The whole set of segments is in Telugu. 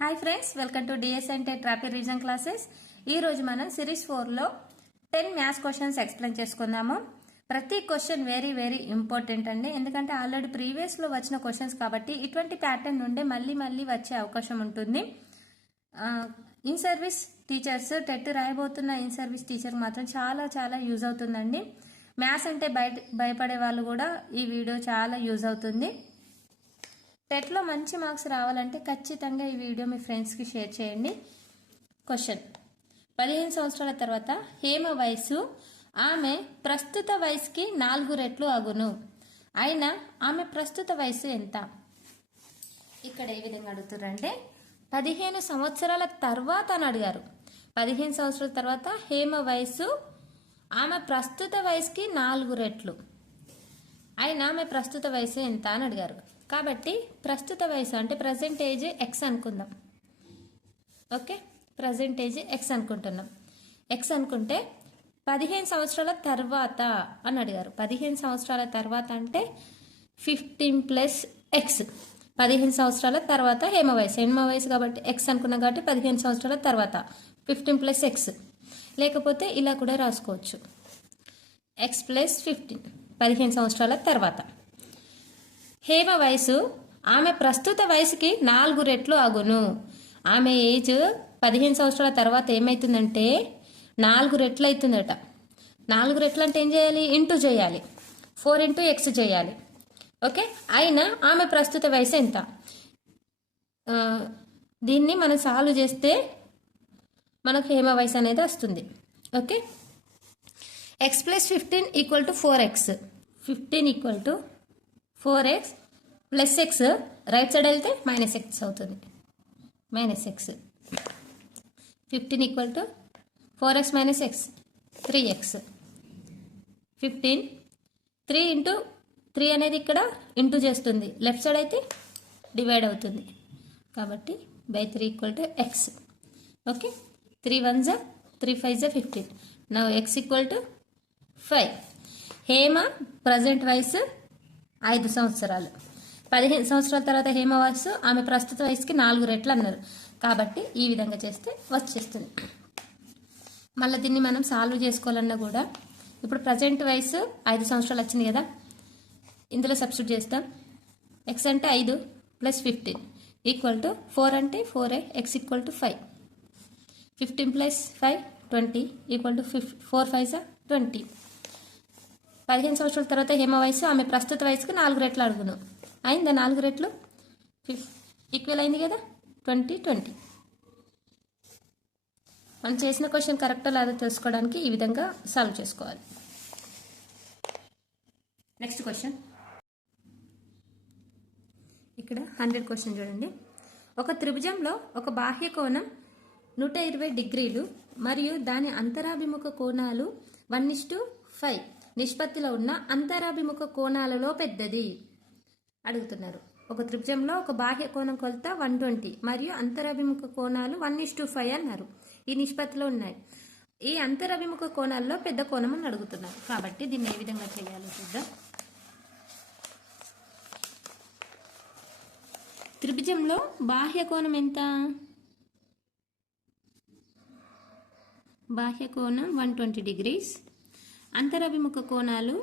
Hi friends, welcome to DS and TET rapid revision classes. ఈ రోజు మనం సిరీస్ 4లో 10 మ్యాథ్స్ క్వశ్చన్స్ ఎక్స్ప్లెయిన్ చేసుకుందాము. ప్రతి క్వశ్చన్ వెరీ వెరీ ఇంపార్టెంట్ అండి, ఎందుకంటే ఆల్రెడీ ప్రీవియస్లో వచ్చిన క్వశ్చన్స్ కాబట్టి ఇటువంటి ప్యాటర్న్ నుండి మళ్ళీ మళ్ళీ వచ్చే అవకాశం ఉంటుంది. ఇన్ సర్వీస్ టీచర్స్ టెట్ రాయబోతున్న ఇన్ సర్వీస్ టీచర్ మాత్రం చాలా చాలా యూజ్ అవుతుందండి. మ్యాథ్స్ అంటే భయపడే వాళ్ళు కూడా ఈ వీడియో చాలా యూజ్ అవుతుంది. టెట్లో మంచి మార్క్స్ రావాలంటే ఖచ్చితంగా ఈ వీడియో మీ ఫ్రెండ్స్కి షేర్ చేయండి. క్వశ్చన్: 15 సంవత్సరాల తర్వాత హేమ వయసు ఆమె ప్రస్తుత వయసుకి 4 రెట్లు అగును. అయినా ఆమె ప్రస్తుత వయసు ఎంత? ఇక్కడ ఏ విధంగా అడుగుతారంటే 15 సంవత్సరాల తర్వాత అని అడిగారు. 15 సంవత్సరాల తర్వాత హేమ వయసు ఆమె ప్రస్తుత వయసుకి 4 రెట్లు, అయినా ఆమె ప్రస్తుత వయసు ఎంత అని అడిగారు. కాబట్టి ప్రస్తుత వయసు అంటే ప్రజెంట్ ఏజ్ ఎక్స్ అనుకుందాం. ఓకే, ప్రజెంట్ ఏజ్ ఎక్స్ అనుకుంటున్నాం. ఎక్స్ అనుకుంటే 15 సంవత్సరాల తర్వాత అని అడిగారు. 15 సంవత్సరాల తర్వాత అంటే 15 ప్లస్ ఎక్స్. 15 సంవత్సరాల తర్వాత హేమ వయసు కాబట్టి ఎక్స్ అనుకున్నాం కాబట్టి 15 సంవత్సరాల తర్వాత 15 ప్లస్ ఎక్స్. లేకపోతే ఇలా కూడా రాసుకోవచ్చు, ఎక్స్ ప్లస్ 15. 15 సంవత్సరాల తర్వాత హేమ వయసు ఆమె ప్రస్తుత వయసుకి 4 రెట్లు అగును. ఆమె ఏజ్ 15 సంవత్సరాల తర్వాత ఏమవుతుందంటే 4 రెట్లు అవుతుందట. 4 రెట్లు అంటే ఏం చేయాలి? ఇంటూ చేయాలి, 4 ఇంటూ ఎక్స్ చేయాలి. ఓకే, అయినా ఆమె ప్రస్తుత వయసు ఎంత? దీన్ని మనం సాల్వ్ చేస్తే మనకు హేమ వయసు అనేది వస్తుంది. Okay, X plus 15 equal to 4x. 15 equal to 4x plus X, right side వెళ్తే మైనస్ ఎక్స్ అవుతుంది. Minus X. 15 equal to 4x minus X 3x. 15 3 into 3 అనేది ఇక్కడ ఇంటూ చేస్తుంది, లెఫ్ట్ సైడ్ అయితే డివైడ్ అవుతుంది. కాబట్టి by 3 equal to X. Okay, 3 1 3 5 15. Now X equal to 5. Hema present వయసు 5 సంవత్సరాలు. 15 సంవత్సరాల తర్వాత హేమ వయసు ఆమె ప్రస్తుత వయసుకి 4 రెట్లు అన్నారు. కాబట్టి ఈ విధంగా చేస్తే వచ్చేస్తుంది. మళ్ళీ దీన్ని మనం సాల్వ్ చేసుకోవాలన్నా కూడా ఇప్పుడు ప్రజెంట్ వయసు 5 సంవత్సరాలు వచ్చింది కదా, ఇందులో సబ్స్టిట్యూట్ చేస్తాం. ఎక్స్ అంటే 5 ప్లస్ 15 ఈక్వల్ టు 4 అంటే 4a, X equal to 5. 15 plus 5 20 equal to 4 5 20. 15 సంవత్సరాల తర్వాత హేమ వయసు ఆమె ప్రస్తుత వయసుకి 4 రెట్లు అడుగును. అయిందా? 4 రెట్లు ఈక్వల్ అయింది కదా, 20 20. మనం చేసిన క్వశ్చన్ కరెక్టో లేదో తెలుసుకోవడానికి ఈ విధంగా సాల్వ్ చేసుకోవాలి. నెక్స్ట్ క్వశ్చన్, ఇక్కడ 100 క్వశ్చన్ చూడండి. ఒక త్రిభుజంలో ఒక బాహ్య కోణం 120 డిగ్రీలు మరియు దాని అంతరాభిముఖ కోణాలు 1:5 నిష్పత్తిలో ఉన్న అంతరాభిముఖ కోణాలలో పెద్దది అడుగుతున్నారు. ఒక త్రిభుజంలో ఒక బాహ్య కోణం కొలత 120 మరియు అంతరాభిముఖ కోణాలు 1:5 అన్నారు. ఈ నిష్పత్తిలో ఉన్నాయి. ఈ అంతరాభిముఖ కోణాల్లో పెద్ద కోణం అని అడుగుతున్నారు. కాబట్టి దీన్ని ఏ విధంగా చేయాలో చూద్దాం. త్రిభుజంలో బాహ్య కోణం ఎంత? బాహ్య కోణం 120 డిగ్రీస్. అంతరాభిముఖ కోణాలు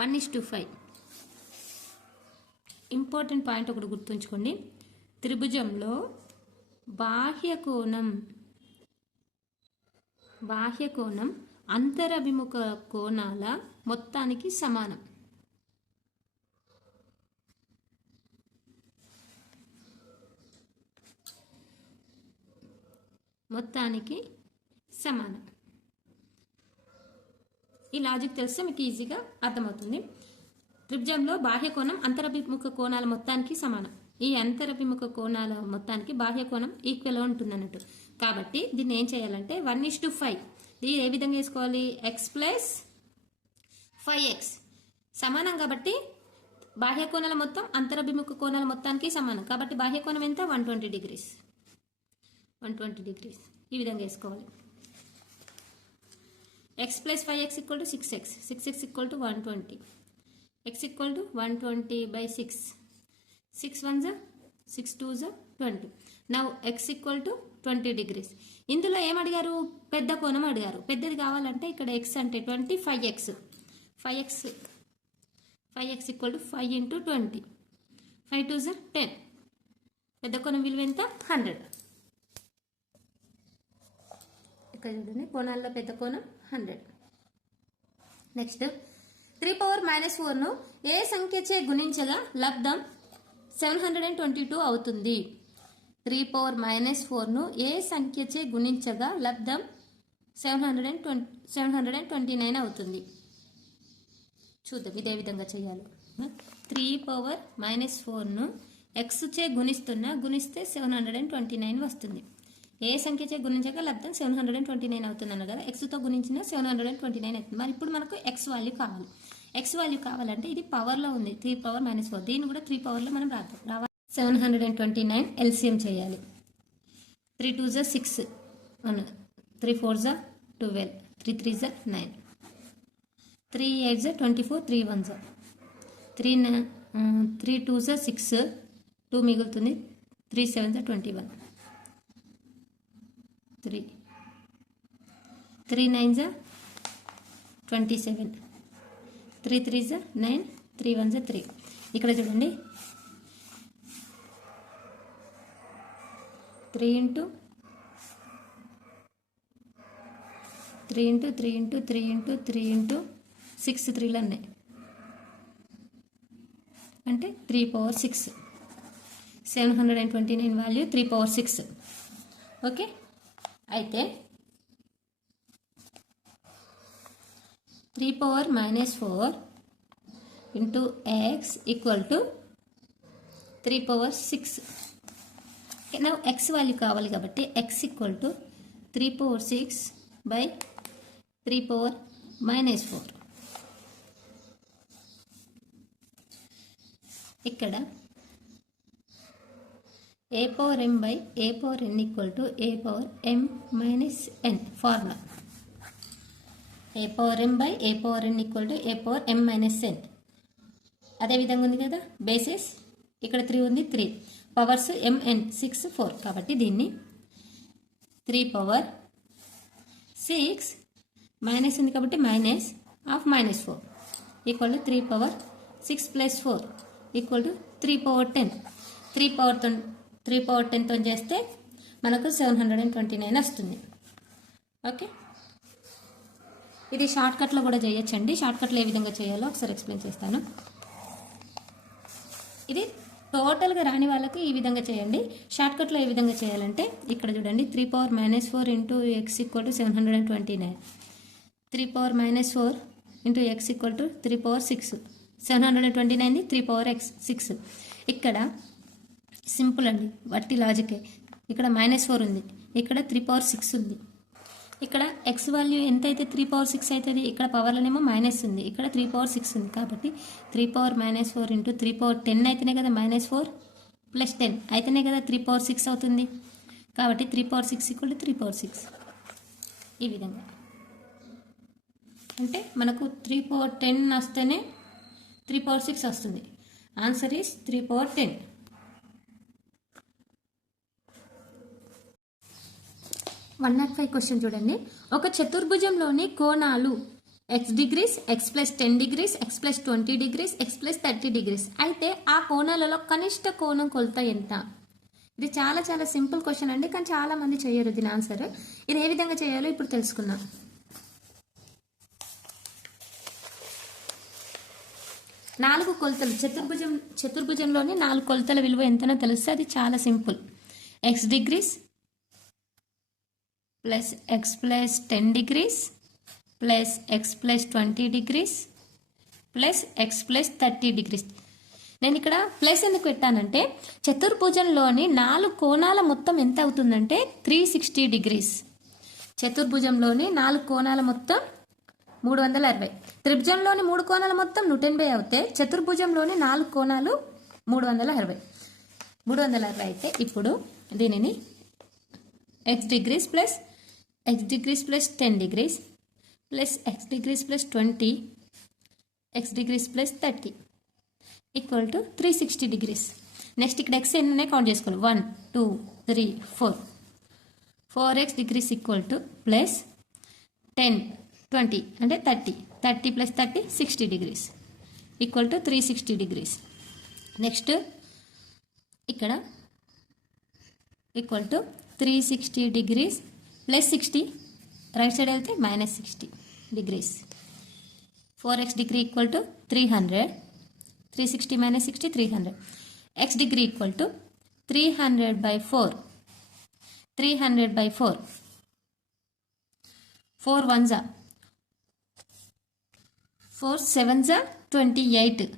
1:5. ఇంపార్టెంట్ పాయింట్ ఒకటి గుర్తుంచుకోండి. త్రిభుజంలో బాహ్య కోణం అంతరాభిముఖ కోణాల మొత్తానికి సమానం. ఈ లాజిక్ తెలిస్తే మీకు ఈజీగా అర్థమవుతుంది. త్రిభుజంలో బాహ్య కోణం అంతరాభిముఖ కోణాల మొత్తానికి సమానం. ఈ అంతరాభిముఖ కోణాల మొత్తానికి బాహ్య కోణం ఈక్వల్ ఉంటుంది అన్నట్టు. కాబట్టి దీన్ని ఏం చేయాలంటే 1:5. దీన్ని ఏ విధంగా వేసుకోవాలి? ఎక్స్ ప్లస్ 5x సమానం కాబట్టి బాహ్య కోణాల మొత్తం అంతరాభిముఖ కోణాల మొత్తానికి సమానం. కాబట్టి బాహ్య కోణం ఎంత? 120 డిగ్రీస్. 120 డిగ్రీస్ ఈ విధంగా వేసుకోవాలి. x plus 5x equal to 6x. 6x equal to 120. x equal to 120/6. 6 1s are 6 2s are 20. Now x equal to 20 degrees. ఇందులో ఏం అడిగారు? పెద్ద కోణం అడిగారు. పెద్దది కావాలంటే ఇక్కడ x అంటే 20, 5x. 5x equal to 5 into 20. 5 2s are 10. పెద్ద కోణం విలువ ఎంత? 100. ఇక్కడ చూడండి, కోణాల్లో పెద్ద కోణం 100. నెక్స్ట్ 3⁻⁻4ను ఏ సంఖ్యచే గుణించగా లబ్ధం 722 అవుతుంది. 3⁻⁻4ను ఏ సంఖ్యచే గుణించగా లబ్ధం 729 అవుతుంది. చూద్దాం ఇదే విధంగా చేయాలి. 3⁻⁻4ను x చే గుణిస్తే 729 వస్తుంది. ఏ సంఖ్యచే గుణించగా లబ్ధం 729 అవుతుంది కదా. ఎక్స్తో గుణించిన 729 అవుతుంది. మరి ఇప్పుడు మనకు ఎక్స్ వాల్యూ కావాలి. ఎక్స్ వాల్యూ కావాలంటే ఇది పవర్లో ఉంది, 3⁻⁻4. దీన్ని కూడా 3 పవర్లో మనం రావాలి. 729 ఎల్సిఎం చేయాలి. 3 2s are 6, 3 4s are 12, 3 3s are 9, 3 8s are 24, 3 1s are 3 2s are 6, 2 మిగులుతుంది, 3 7s are 21, 3 9s are 27, 3 3s are 9, 3 1s are 3. ఇక్కడ చూడండి, 3 into 3 into 3 into 3 into 3 into 6 3లు ఉన్నాయి అంటే 3/6. 729 వాల్యూ 3/6. ఓకే, అయితే 3⁻⁻4 into x equal to 3/6. now x value కావాలి కాబట్టి x equal to 3/6/3⁻⁻4. ఇక్కడ a/m/a/n equal to a/m-n formula. a/m/a/n equal to a/m-n. అదే విధంగా ఉంది కదా. బేసిస్ ఇక్కడ 3 ఉంది, 3 పవర్స్ mn 6 4 కాబట్టి దీన్ని 3/6 మైనస్ ఉంది కాబట్టి -4 ఈక్వల్ టు 3/6 + 4 ఈక్వల్ టు 3/10. 3/10తో చేస్తే మనకు 729 వస్తుంది. ఓకే, ఇది షార్ట్కట్లో కూడా చేయొచ్చండి. షార్ట్కట్లో ఏ విధంగా చేయాలో ఒకసారి ఎక్స్ప్లెయిన్ చేస్తాను. ఇది టోటల్గా రాని వాళ్ళకి ఈ విధంగా చేయండి. షార్ట్కట్లో ఏ విధంగా చేయాలంటే ఇక్కడ చూడండి, 3⁻⁻4 into x equal to 729. 3⁻⁻4 into x equal to 3/6. 729 3/6. ఇక్కడ సింపుల్ అండి, వట్టి లాజికే. ఇక్కడ -4 ఉంది, ఇక్కడ 3/6 ఉంది. ఇక్కడ x వాల్యూ ఎంత అయితే 3/6 అవుతుంది, ఇక్కడ పవర్లోనేమో మైనస్ ఉంది, ఇక్కడ 3/6 ఉంది. కాబట్టి 3⁻⁻4 into 3/10 అయితేనే కదా, -4 + 10 అయితేనే కదా 3/6 అవుతుంది. కాబట్టి 3/6 = 3/6. ఈ విధంగా అంటే మనకు 3/10 వస్తేనే 3/6 వస్తుంది. Answer is 3/10. 105 క్వశ్చన్ చూడండి. ఒక చతుర్భుజంలోని కోణాలు x degrees, x + 10 degrees, x + 20 degrees, x + 30 degrees అయితే ఆ కోణాలలో కనిష్ట కోణం కొలత ఎంత? ఇది చాలా చాలా సింపుల్ క్వశ్చన్ అండి, కానీ చాలా మంది చేయరు దీని ఆన్సర్. ఇది ఏ విధంగా చేయాలో ఇప్పుడు తెలుసుకుందాం. నాలుగు కొలతలు, చతుర్భుజంలోని 4 కొలతల విలువ ఎంతనో తెలిస్తే అది చాలా simple. x degrees plus x plus 10 degrees plus x plus 20 degrees plus x plus 30 degrees. నేను ఇక్కడ ప్లస్ ఎందుకు పెట్టానంటే చతుర్భుజంలోని 4 కోణాల మొత్తం ఎంత అవుతుందంటే 360 degrees. చతుర్భుజంలోని 4 కోణాల మొత్తం 360. త్రిభుజంలోని 3 కోణాల మొత్తం 180 అవుతాయి. చతుర్భుజంలోని 4 కోణాలు 360 అయితే ఇప్పుడు దీనిని x degrees plus 10 degrees plus x degrees plus 20 x degrees plus 30 equal to 360 degrees. Next ఇక్కడ ఎక్స్ ఎన్ని ఉన్నాయి కౌంట్ చేసుకోవాలి. 1 2 3 4. 4x degrees equal to plus 10 20 అంటే 30 plus 30 60 degrees equal to 360 degrees. Next ఇక్కడ equal to 360 degrees plus 60 right side వెళ్తే minus 60 degrees. 4x degree equal to 300. 360 minus 60 300. X degree equal to 300 by 4. 300 by 4. 4 ones are 4 sevens are 28.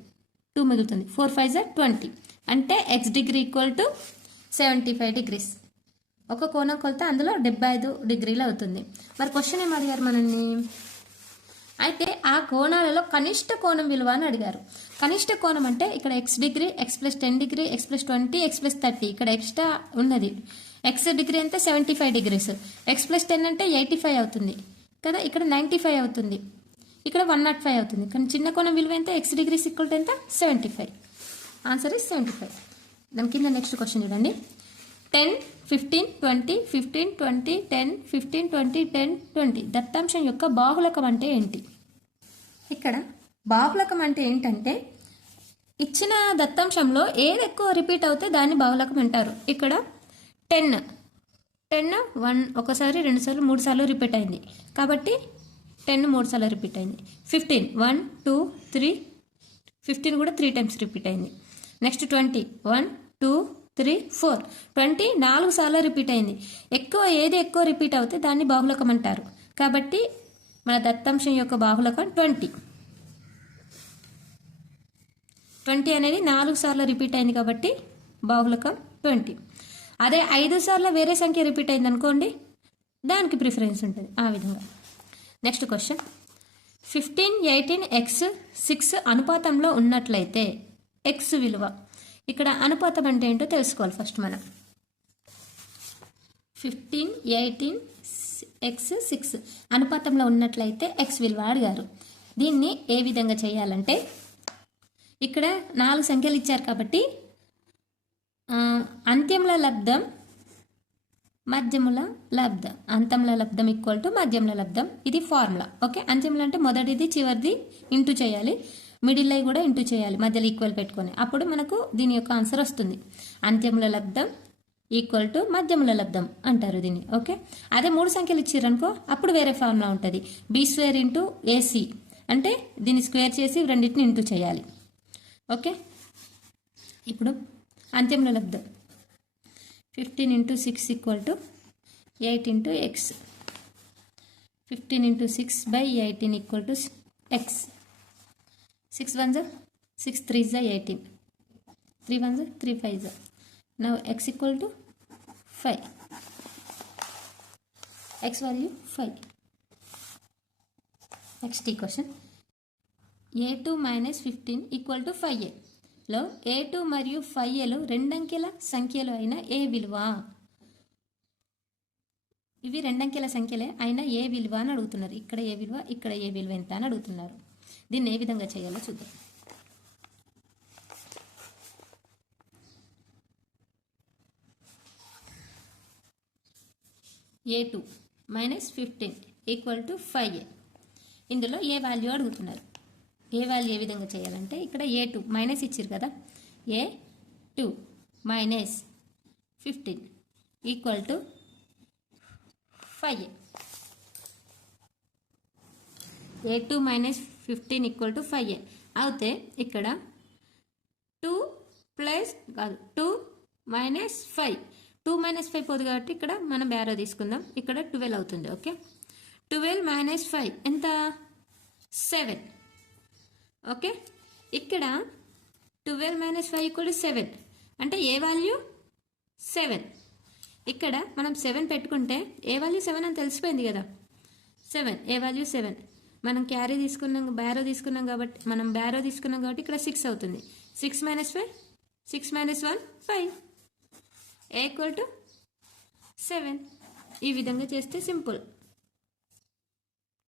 2 మిగులుతుంది. 4 5s are 20. అంటే x degree equal to 75 degrees. ఒక కోణం కొలత అందులో 75 డిగ్రీలు అవుతుంది. మరి క్వశ్చన్ ఏం అడిగారు మనల్ని? అయితే ఆ కోణాలలో కనిష్ట కోణం విలువ అని అడిగారు. కనిష్ట కోణం అంటే ఇక్కడ x degree, x plus 10 degree, x plus 20, x plus 30 ఇక్కడ ఎక్స్ట్రా ఉన్నది. x డిగ్రీ అంటే 75 degrees, x ప్లస్ 10 అంటే 85 అవుతుంది కదా, ఇక్కడ 95 అవుతుంది, ఇక్కడ 105 అవుతుంది. కానీ చిన్న కోణం విలువ ఎంత? x డిగ్రీస్ ఈక్వల్ టు ఎంత? 75. Answer is 75. దాని కింద నెక్స్ట్ క్వశ్చన్ చూడండి. 10 15 20 15 20 10 15 20 10 20 దత్తాంశం యొక్క బాహుళకం అంటే ఏంటి? ఇక్కడ బాహుళకం అంటే ఏంటంటే ఇచ్చిన దత్తాంశంలో ఏది ఎక్కువ రిపీట్ అవుతే దాన్ని బాహుళకం అంటారు. ఇక్కడ 10 1 ఒకసారి 2 సార్లు 3 సార్లు రిపీట్ అయింది కాబట్టి 10 3 సార్లు రిపీట్ అయింది. 15 1 2 3 15 కూడా 3 టైమ్స్ రిపీట్ అయింది. నెక్స్ట్ 20 1 2 3 4 20 4 సార్లు రిపీట్ అయింది. ఏది ఎక్కువ రిపీట్ అవుతే దాన్ని బాహుళకం అంటారు. కాబట్టి మన దత్తాంశం యొక్క బాహుళకం 20. 20 అనేది 4 సార్లు రిపీట్ అయింది కాబట్టి బాహుళకం 20. అదే 5 సార్లు వేరే సంఖ్య రిపీట్ అయింది అనుకోండి, దానికి ప్రిఫరెన్స్ ఉంటుంది. ఆ విధంగా నెక్స్ట్ క్వశ్చన్. 15 18 x 6 అనుపాతంలో ఉన్నట్లయితే x విలువ. ఇక్కడ అనుపాతం అంటే ఏంటో తెలుసుకోవాలి ఫస్ట్ మనం. 15 18 x 6 అనుపాతంలో ఉన్నట్లయితే x విలువ అడిగారు. దీన్ని ఏ విధంగా చేయాలంటే ఇక్కడ 4 సంఖ్యలు ఇచ్చారు కాబట్టి అంత్యముల లబ్ధం మధ్యముల లబ్ధం, అంతముల లబ్ధం ఈక్వల్ టు మధ్యముల లబ్ధం. ఇది ఫార్ములా. ఓకే, అంత్యములు అంటే మొదటిది చివరిది ఇంటూ చేయాలి, మిడిల్ అయి కూడా ఇంటూ చేయాలి, మధ్యలో ఈక్వల్ పెట్టుకొని. అప్పుడు మనకు దీని యొక్క ఆన్సర్ వస్తుంది. అంత్యముల లబ్ధం ఈక్వల్ టు మధ్యముల లబ్ధం అంటారు దీన్ని. ఓకే, అదే 3 సంఖ్యలు ఇచ్చారనుకో అప్పుడు వేరే ఫార్ములా ఉంటుంది. b² ఇంటూ ac అంటే దీన్ని స్క్వేర్ చేసి రెండింటిని ఇంటూ చేయాలి. ఓకే, ఇప్పుడు అంత్యముల లబ్ధం 15 into 6 equal to 8 into x. 15 into 6 by 18 equal to x. 6 1s 6 3s 18. 3 1s 3 5s. Now x equal to 5. X value 5. Next question. a2 minus 15 equal to 5a. లో a2 మరియు 5aలు రెండంకెల సంఖ్యలు అయిన ఏ విలువ? ఇవి రెండంకెల సంఖ్యలే అయినా ఏ విలువ అని అడుగుతున్నారు. ఇక్కడ ఏ విలువ, ఇక్కడ ఏ విలువ ఎంత అని అడుగుతున్నారు. దీన్ని ఏ విధంగా చేయాలో చూద్దాం. a2 minus 15 equal to 5a. ఇందులో ఏ వాల్యూ అడుగుతున్నారు. ఏ వాల్యూ ఏ విధంగా చేయాలంటే ఇక్కడ a2 మైనస్ ఇచ్చారు కదా, a2 minus 15 equal to 5a. a2 minus 15 equal to 5a అయితే ఇక్కడ 2 ప్లస్ కాదు 2 మైనస్ 5. 2 మైనస్ 5 పోదు కాబట్టి ఇక్కడ మనం బ్యారో తీసుకుందాం. ఇక్కడ 12 అవుతుంది. ఓకే, 12 మైనస్ 5 ఎంత? 7. ఓకే, ఇక్కడ 12 మైనస్ 5 ఈక్వల్ టు 7 అంటే ఏ వాల్యూ 7. ఇక్కడ మనం 7 పెట్టుకుంటే ఏ వాల్యూ 7 అని తెలిసిపోయింది కదా. 7 ఏ వాల్యూ 7. మనం క్యారీ తీసుకున్నాం, బ్యారో తీసుకున్నాం కాబట్టి ఇక్కడ 6 అవుతుంది. 6 minus 5 6 minus 1 5. A equal to 7. ఈ విధంగా చేస్తే సింపుల్.